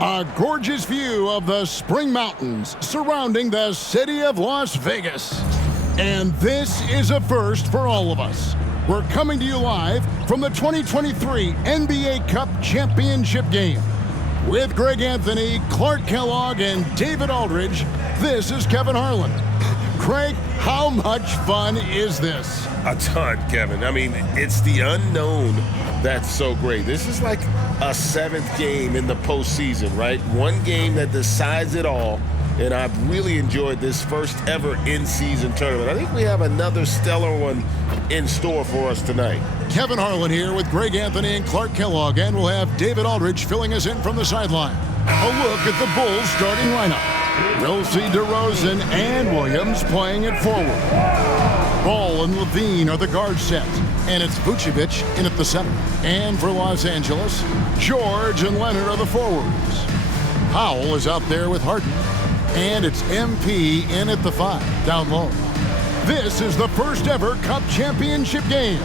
A gorgeous view of the Spring Mountains surrounding the city of Las Vegas. And this is a first for all of us. We're coming to you live from the 2023 NBA Cup Championship game. With Greg Anthony, Clark Kellogg, and David Aldridge, this is Kevin Harlan. Craig, how much fun is this? A ton, Kevin. I mean, it's the unknown that's so great. This is like a seventh game in the postseason, right? One game that decides it all, and I've really enjoyed this first ever in-season tournament. I think we have another stellar one in store for us tonight. Kevin Harlan here with Greg Anthony and Clark Kellogg, and we'll have David Aldridge filling us in from the sideline. A look at the Bulls starting lineup. We'll see DeRozan and Williams playing it forward. Ball and Levine are the guard set, and it's Vucevic in at the center. And for Los Angeles, George and Leonard are the forwards. Powell is out there with Harden, and it's MP in at the 5, down low. This is the first ever Cup Championship game.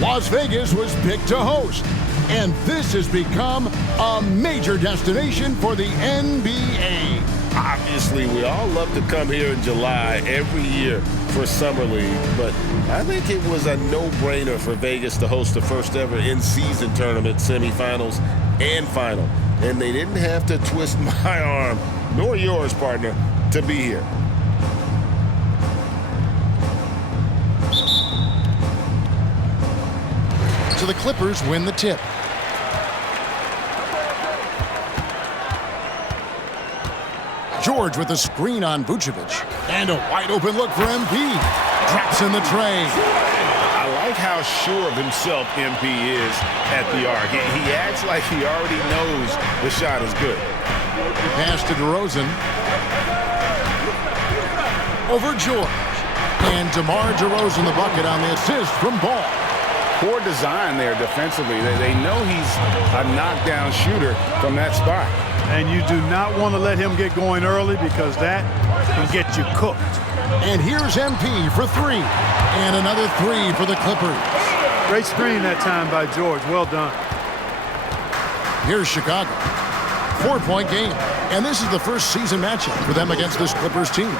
Las Vegas was picked to host, and this has become a major destination for the NBA. Obviously, we all love to come here in July every year for Summer League, but I think it was a no-brainer for Vegas to host the first ever in-season tournament, semifinals and final. And they didn't have to twist my arm, nor yours, partner, to be here. So the Clippers win the tip. George with a screen on Vucevic. And a wide open look for MP. Drops in the tray. I like how sure of himself MP is at the arc. He acts like he already knows the shot is good. Pass to DeRozan. Over George. And DeMar DeRozan the bucket on the assist from Ball. Poor design there defensively. They know he's a knockdown shooter from that spot. And you do not want to let him get going early because that can get you cooked. And here's MP for 3. And another 3 for the Clippers. Great screen that time by George. Well done. Here's Chicago. 4-point game. And this is the first season matchup for them against this Clippers team.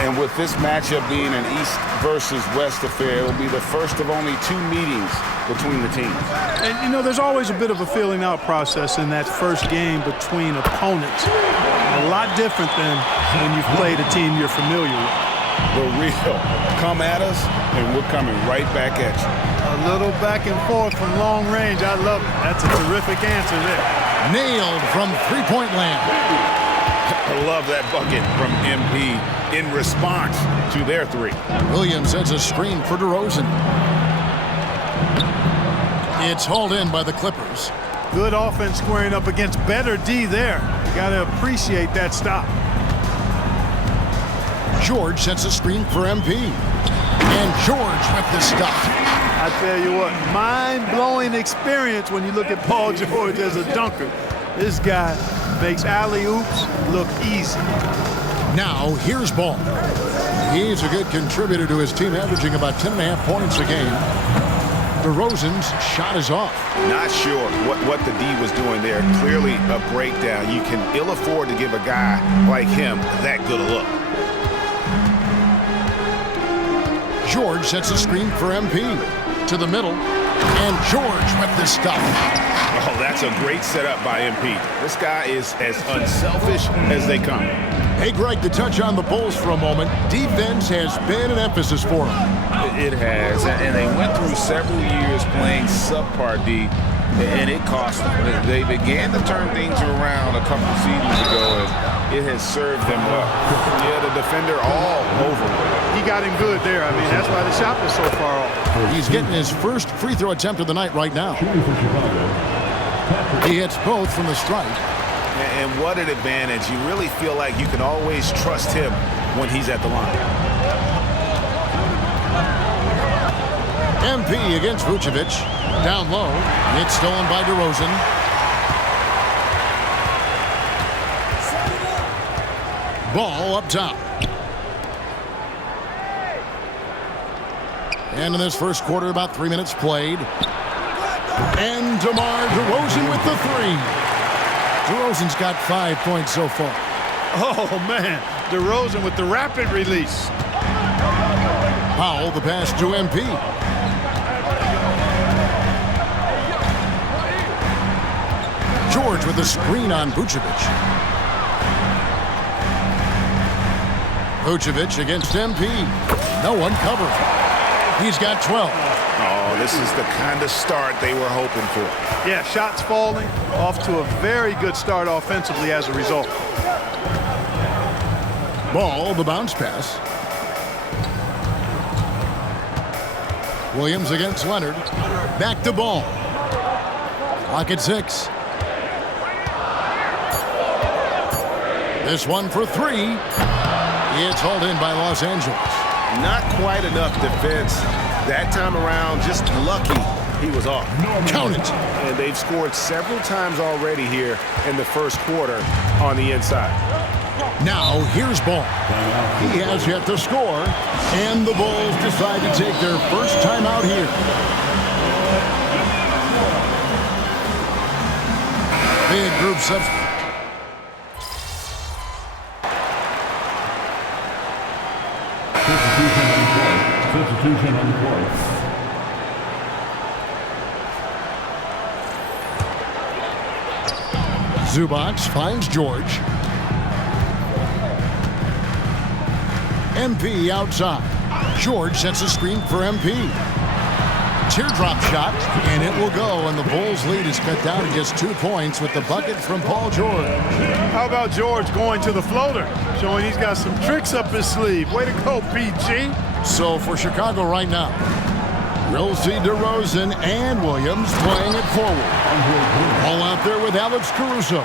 And with this matchup being an East versus West affair, it will be the first of only 2 meetings between the teams. And, you know, there's always a bit of a feeling out process in that first game between opponents. A lot different than when you've played a team you're familiar with. The real come at us, and we're coming right back at you. A little back and forth from long range. I love it. That's a terrific answer there. Nailed from three-point land. I love that bucket from MP in response to their 3. Williams sets a screen for DeRozan. It's hauled in by the Clippers. Good offense squaring up against better D there. Got to appreciate that stop. George sets a screen for MP. And George with the stop. I tell you what, mind-blowing experience when you look at Paul George as a dunker. This guy makes alley-oops look easy. Now, here's Ball. He's a good contributor to his team, averaging about 10.5 points a game. DeRozan's shot is off. Not sure what the D was doing there. Clearly a breakdown. You can ill afford to give a guy like him that good a look. George sets a screen for MP. To the middle. And George with the stop. Oh, that's a great setup by MP. This guy is as unselfish as they come. Hey, Greg, to touch on the Bulls for a moment, defense has been an emphasis for them. It has, and they went through several years playing subpar D, and it cost them. They began to turn things around a couple seasons ago, and it has served them well. Yeah, the defender all over him. He got him good there. I mean, that's why the shot was so far off. He's getting his first free throw attempt of the night right now. He hits both from the stripe. And what an advantage. You really feel like you can always trust him when he's at the line. MP against Vucevic. Down low. It's stolen by DeRozan. Ball up top. And in this first quarter, about 3 minutes played. And DeMar DeRozan with the 3. DeRozan's got 5 points so far. Oh, man. DeRozan with the rapid release. Powell, the pass to MP. George with the screen on Vucevic. Vucevic against MP. No one covering. He's got 12. Oh, this is the kind of start they were hoping for. Yeah, shots falling. Off to a very good start offensively as a result. Ball, the bounce pass. Williams against Leonard. Back to Ball. Clock at 6. This one for 3. It's hauled in by Los Angeles. Not quite enough defense that time around. Just lucky he was off. Count it. And they've scored several times already here in the first quarter on the inside. Now here's Ball. He has yet to score, and the Bulls decide to take their first time out here. Big group substitute. Substitution on the court. Zubac finds George. MP outside. George sets a screen for MP. Teardrop shot, and it will go, and the Bulls' lead is cut down to just 2 points with the bucket from Paul George. How about George going to the floater, showing he's got some tricks up his sleeve. Way to go, PG. So for Chicago right now, we'll see DeRozan and Williams playing it forward. All out there with Alex Caruso.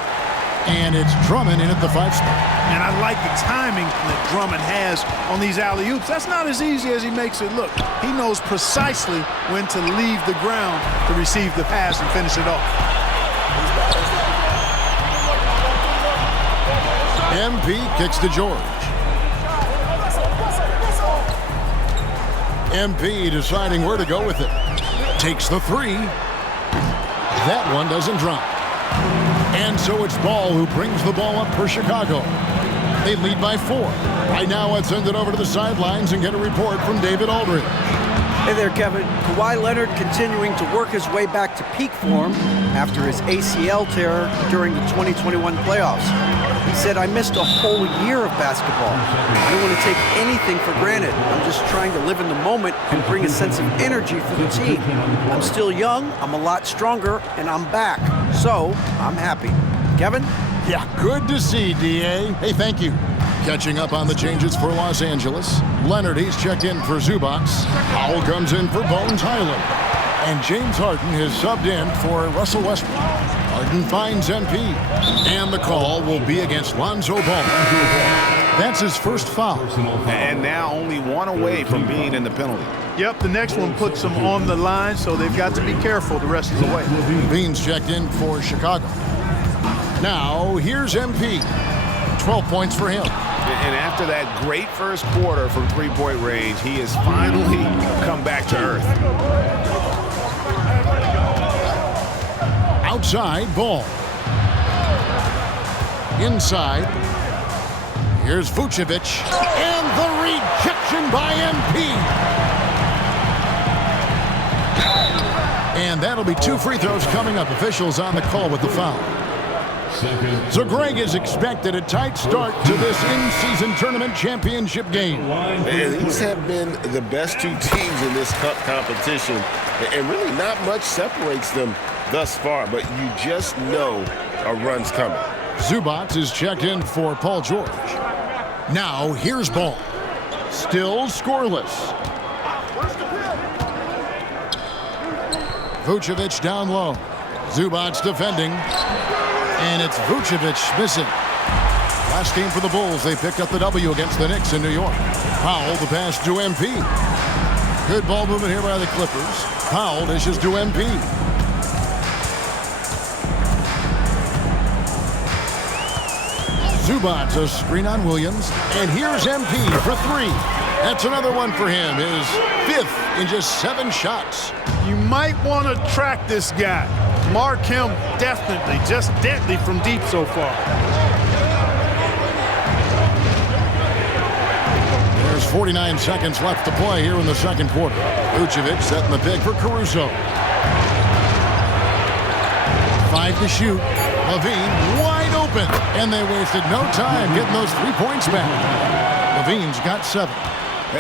And it's Drummond in at the 5 spot. And I like the timing that Drummond has on these alley-oops. That's not as easy as he makes it look. He knows precisely when to leave the ground to receive the pass and finish it off. MP kicks to George. MP deciding where to go with it. Takes the 3. That one doesn't drop. And so it's Ball who brings the ball up for Chicago. They lead by 4. Right now, let's send it over to the sidelines and get a report from David Aldridge. Hey there, Kevin. Kawhi Leonard continuing to work his way back to peak form after his ACL tear during the 2021 playoffs. He said, "I missed a whole year of basketball. I don't want to take anything for granted. I'm just trying to live in the moment and bring a sense of energy for the team. I'm still young, I'm a lot stronger, and I'm back. So, I'm happy." Kevin? Yeah, good to see, D.A. Hey, thank you. Catching up on the changes for Los Angeles. Leonard, he's checked in for Zubac. Powell comes in for Bones Highland. And James Harden has subbed in for Russell Westbrook. Harden finds MP. And the call will be against Lonzo Ball. That's his first foul. And now only 1 away from being in the penalty. Yep, the next one puts them on the line, so they've got to be careful the rest of the way. Beans checked in for Chicago. Now, here's MP. 12 points for him. And after that great first quarter from three-point range, he has finally come back to earth. Outside, Ball. Inside. Here's Vucevic. And the rejection by MP. And that'll be 2 free throws coming up. Officials on the call with the foul. So Greg is expected a tight start to this in-season tournament championship game. And these have been the best 2 teams in this cup competition. And really not much separates them thus far, but you just know a run's coming. Zubac is checked in for Paul George. Now here's Ball. Still scoreless. Vucevic down low. Zubac defending. And it's Vucevic missing. Last game for the Bulls, they picked up the W against the Knicks in New York. Powell, the pass to MP. Good ball movement here by the Clippers. Powell dishes to MP. Zubac, a screen on Williams. And here's MP for 3. That's another one for him. His 5th in just 7 shots. You might want to track this guy. Mark him definitely, just deadly from deep so far. There's 49 seconds left to play here in the second quarter. Vucevic setting the pick for Caruso. 5 to shoot. Levine wide open. And they wasted no time getting those 3 points back. Levine's got 7.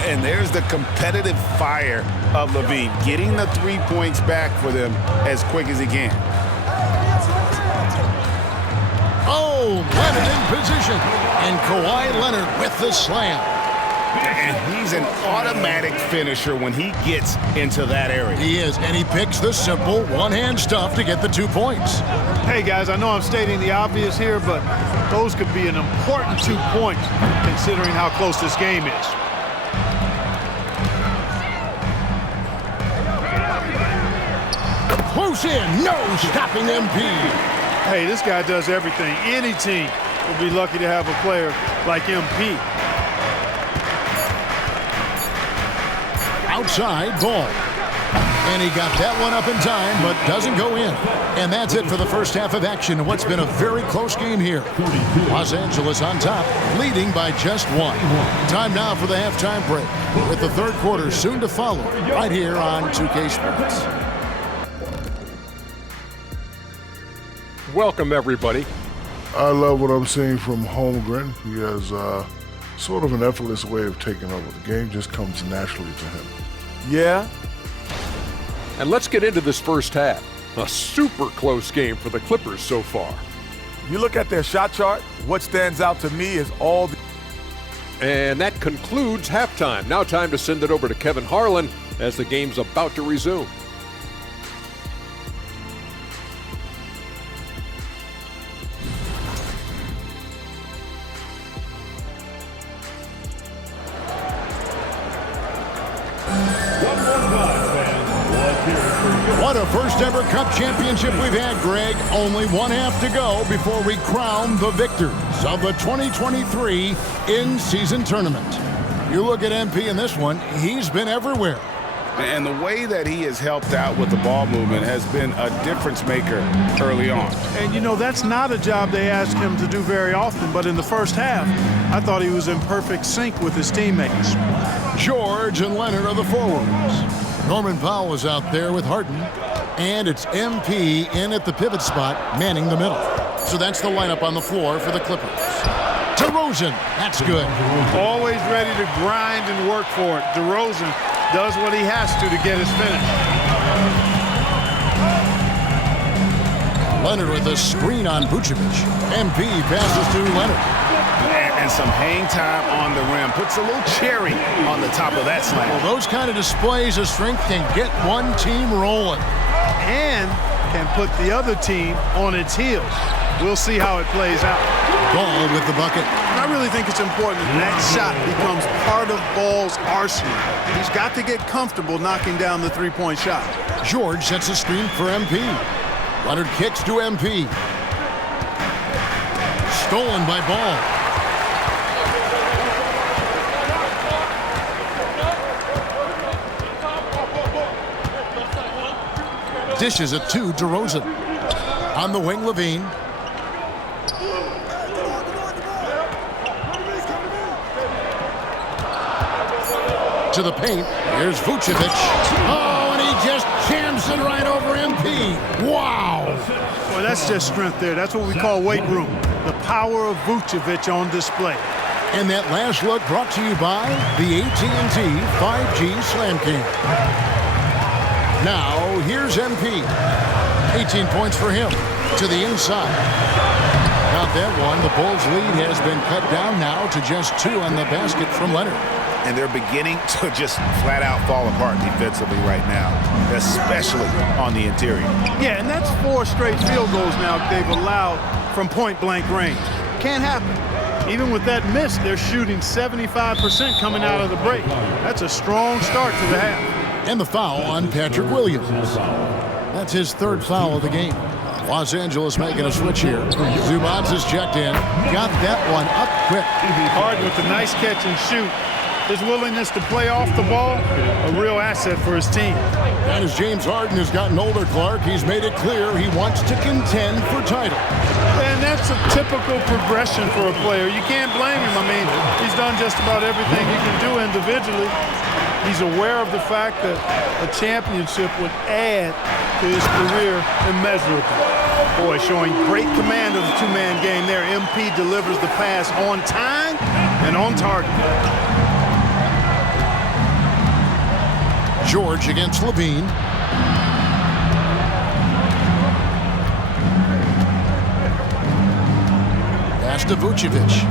And there's the competitive fire of Levine, getting the 3 points back for them as quick as he can. Oh, Leonard in position. And Kawhi Leonard with the slam. And he's an automatic finisher when he gets into that area. He is, and he picks the simple one-hand stuff to get the 2 points. Hey, guys, I know I'm stating the obvious here, but those could be an important 2 points considering how close this game is. Close in, no stopping MP. Hey, this guy does everything. Any team will be lucky to have a player like MP. Outside ball. And he got that one up in time, but doesn't go in. And that's it for the first half of action. What's been a very close game here. Los Angeles on top, leading by just 1. Time now for the halftime break, with the third quarter soon to follow, right here on 2K Sports. Welcome, everybody. I love what I'm seeing from Holmgren. He has sort of an effortless way of taking over. The game just comes naturally to him. Yeah. And let's get into this first half. A super close game for the Clippers so far. You look at their shot chart, what stands out to me is all the... And that concludes halftime. Now time to send it over to Kevin Harlan as the game's about to resume. What a first-ever Cup championship we've had, Greg. Only 1 half to go before we crown the victors of the 2023 in-season tournament. You look at MP in this one, he's been everywhere. And the way that he has helped out with the ball movement has been a difference maker early on. And, you know, that's not a job they ask him to do very often, but in the first half, I thought he was in perfect sync with his teammates. George and Leonard are the forwards. Norman Powell is out there with Harden, and it's MP in at the pivot spot, manning the middle. So that's the lineup on the floor for the Clippers. DeRozan, that's good. Always ready to grind and work for it. DeRozan does what he has to get his finish. Leonard with a screen on Vucevic. MP passes to Leonard. And some hang time on the rim. Puts a little cherry on the top of that slam. Well, those kind of displays of strength can get one team rolling. And can put the other team on its heels. We'll see how it plays out. Ball with the bucket. I really think it's important that shot becomes part of Ball's arsenal. He's got to get comfortable knocking down the three-point shot. George sets a screen for MP. Leonard kicks to MP. Stolen by Ball. Dishes it to DeRozan. On the wing, Levine. To the paint. Here's Vucevic. Oh, and he just jams it right over MP. Wow. Boy, that's just strength there. That's what we call weight room. The power of Vucevic on display. And that last look brought to you by the AT&T 5G Slam Cam. Now, here's MP. 18 points for him. To the inside. Not that one. The Bulls' lead has been cut down now to just 2 on the basket from Leonard. And they're beginning to just flat out fall apart defensively right now, especially on the interior. Yeah, and that's 4 straight field goals now they've allowed from point-blank range. Can't happen. Even with that miss, they're shooting 75% coming out of the break. That's a strong start to the half. And the foul on Patrick Williams. That's his 3rd foul of the game. Los Angeles making a switch here. Zubats is checked in. Got that one up quick. Harden with a nice catch and shoot. his willingness to play off the ball, a real asset for his team. And as James Harden has gotten older, Clark, he's made it clear he wants to contend for title. And that's a typical progression for a player. You can't blame him. I mean, he's done just about everything he can do individually. He's aware of the fact that a championship would add to his career immeasurably. Boy, showing great command of the two-man game there. MP delivers the pass on time and on target. George against Levine. Pass to Vucevic.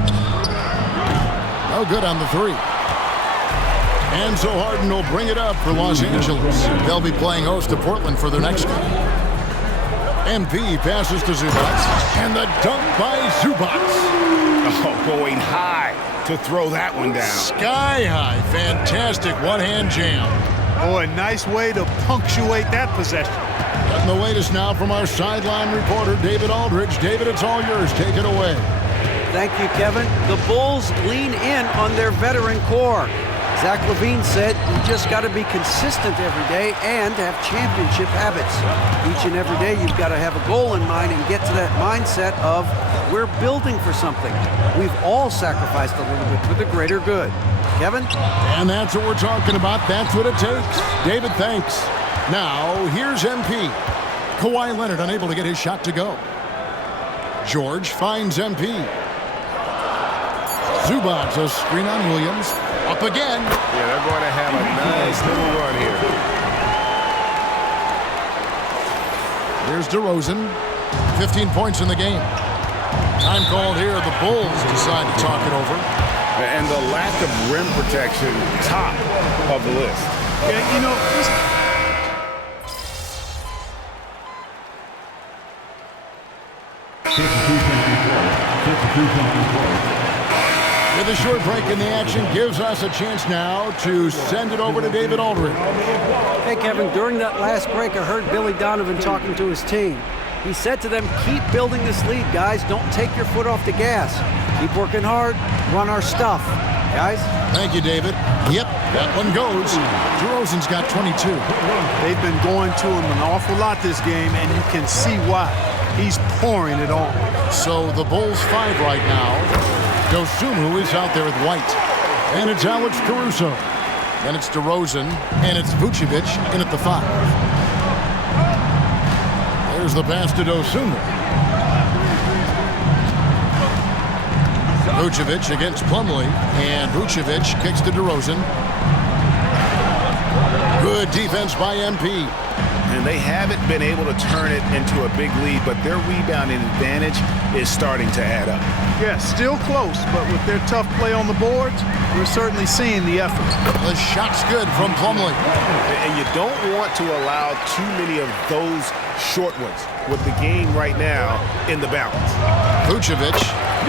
No good on the three. And so Harden will bring it up for Los Angeles. They'll be playing host to Portland for their next game. MP passes to Zubac. And the dunk by Zubac. Oh, going high to throw that one down. Sky high. Fantastic one-hand jam. Boy, nice way to punctuate that possession. Getting the latest now from our sideline reporter, David Aldridge. David, it's all yours. Take it away. Thank you, Kevin. The Bulls lean in on their veteran core. Zach LaVine said, you just got to be consistent every day and have championship habits. Each and every day, you've got to have a goal in mind and get to that mindset of, we're building for something. We've all sacrificed a little bit for the greater good. Kevin? And that's what we're talking about. That's what it takes. David, thanks. Now, here's MP. Kawhi Leonard unable to get his shot to go. George finds MP. Zubac, a screen on Williams. Up again. Yeah, they're going to have a nice little run here. Here's DeRozan. 15 points in the game. Time called here. The Bulls decide to talk it over. And the lack of rim protection, top of the list. Yeah, you know, With a short break in the action, gives us a chance now to send it over to David Aldridge. Hey, Kevin, during that last break, I heard Billy Donovan talking to his team. He said to them, keep building this lead, guys. Don't take your foot off the gas. Keep working hard. Run our stuff. Guys? Thank you, David. Yep, that one goes. DeRozan's got 22. They've been going to him an awful lot this game, and you can see why. He's pouring it on. So the Bulls 5 right now. Dosunmu is out there with White. And it's Alex Caruso. Then it's DeRozan, and it's Vucevic in at the 5. There's the pass to Dosunmu. Vucevic against Plumlee, and Vucevic kicks to DeRozan. Good defense by MP. And they haven't been able to turn it into a big lead, but their rebounding advantage is starting to add up. Yeah, still close, but with their tough play on the boards, we're certainly seeing the effort. The shot's good from Plumlee. And you don't want to allow too many of those short ones with the game right now in the balance. Vucevic,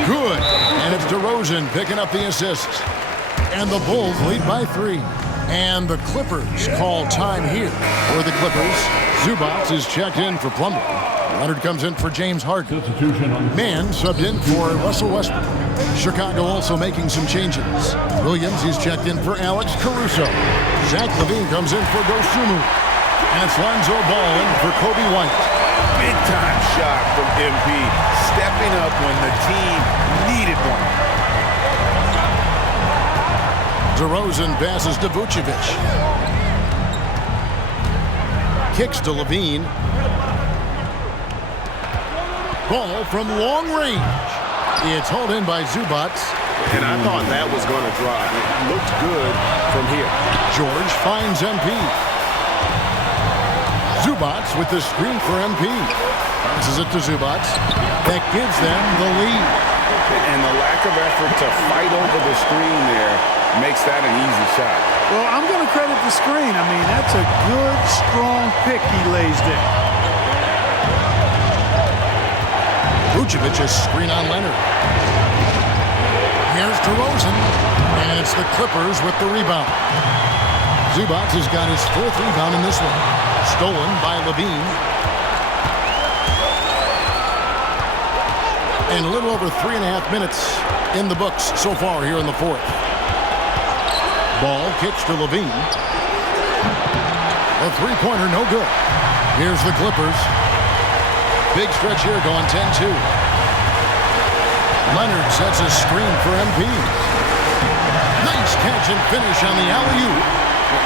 good. And it's DeRozan picking up the assist. And the Bulls lead by 3. And the Clippers call time here. For the Clippers, Zubac is checked in for Plumlee. Leonard comes in for James Harden. Mann subbed in for Russell Westbrook. Chicago also making some changes. Williams is checked in for Alex Caruso. Zach LaVine comes in for Dosunmu. And it's Lonzo Ball in for Kobe White. Big time shot from MP, stepping up when the team needed one. DeRozan passes to Vucevic. Kicks to Levine. Ball from long range. It's hauled in by Zubac. And I thought that was going to drive. It looked good from here. George finds MP. Zubac with the screen for MP. Passes it to Zubac. That gives them the lead. And the lack of effort to fight over the screen there makes that an easy shot. Well, I'm going to credit the screen. I mean, that's a good, strong pick he lays there. Vucevic's screen on Leonard. Here's DeRozan, and it's the Clippers with the rebound. Zubac has got his 4th rebound in this one. Stolen by Levine. And a little over 3.5 minutes in the books so far here in the 4th. Ball kicks to Levine. A three-pointer, no good. Here's the Clippers. Big stretch here going 10-2. Leonard sets a screen for MP. Nice catch and finish on the alley-oop.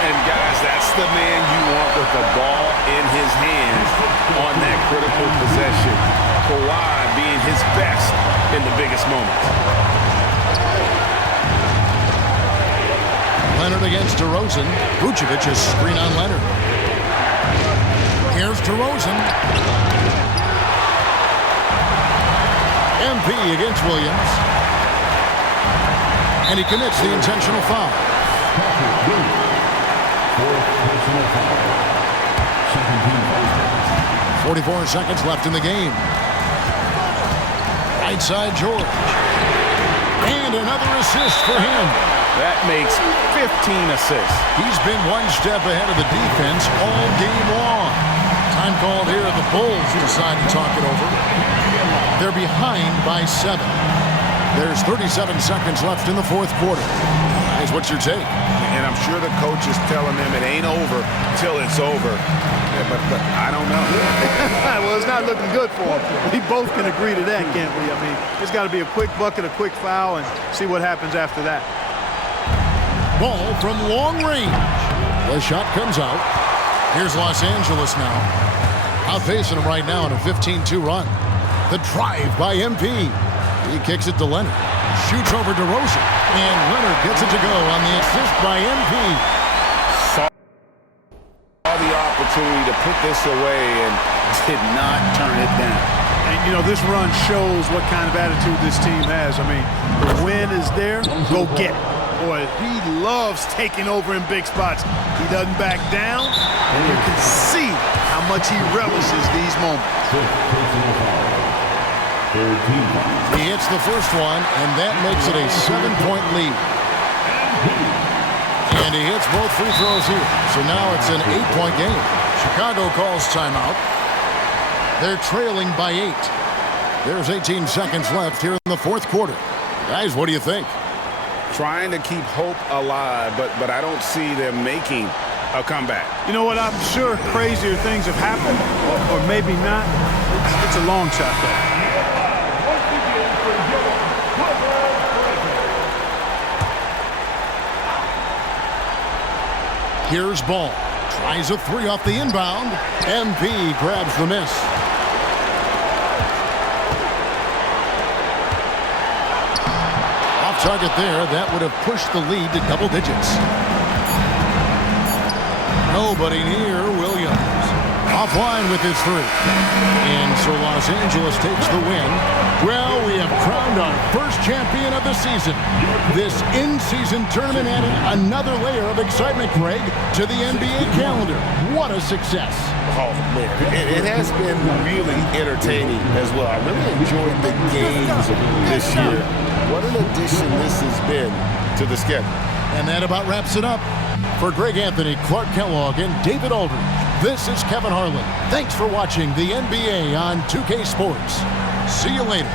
And guys, that's the man you want with the ball in his hands on that critical possession. Kawhi being his best in the biggest moments. Leonard against DeRozan. Vucevic is screen on Leonard. Here's DeRozan. MP against Williams. And he commits the intentional foul. 44 seconds left in the game. Right side George. And another assist for him. That makes 15 assists. He's been one step ahead of the defense all game long. Time called here. The Bulls decide to talk it over. They're behind by 7. There's 37 seconds left in the fourth quarter. Guys, what's your take? And I'm sure the coach is telling them it ain't over till it's over. Yeah, but I don't know. Well, it's not looking good for him. We both can agree to that, can't we? I mean, it's got to be a quick bucket, a quick foul, and see what happens after that. Ball from long range. The shot comes out. Here's Los Angeles now. Outpacing them right now in a 15-2 run. The drive by MP. He kicks it to Leonard. Shoots over DeRozan. And Leonard gets it to go on the assist by MP. Saw the opportunity to put this away and did not turn it down. And, you know, this run shows what kind of attitude this team has. I mean, the win is there. Go get it. Boy, he loves taking over in big spots. He doesn't back down, and you can see how much he relishes these moments. He hits the first one, and that makes it a 7-point lead. And he hits both free throws here. So now it's an 8-point game. Chicago calls timeout. They're trailing by 8. There's 18 seconds left here in the fourth quarter. Guys, what do you think? Trying to keep hope alive, but I don't see them making a comeback. You know what? I'm sure crazier things have happened, or maybe not. It's a long shot, though. Here's Ball. Tries a three off the inbound. MP grabs the miss. Off target there. That would have pushed the lead to double digits. Nobody near Williams. Offline with his three. And so Los Angeles takes the win. Well, we have crowned our first champion of the season. This in-season tournament added another layer of excitement, Greg, to the NBA calendar. What a success. Oh, man. It has been really entertaining as well. I really enjoyed the games this year. What an addition this has been to the schedule. And that about wraps it up. For Greg Anthony, Clark Kellogg, and David Aldridge, this is Kevin Harlan. Thanks for watching the NBA on 2K Sports. See you later.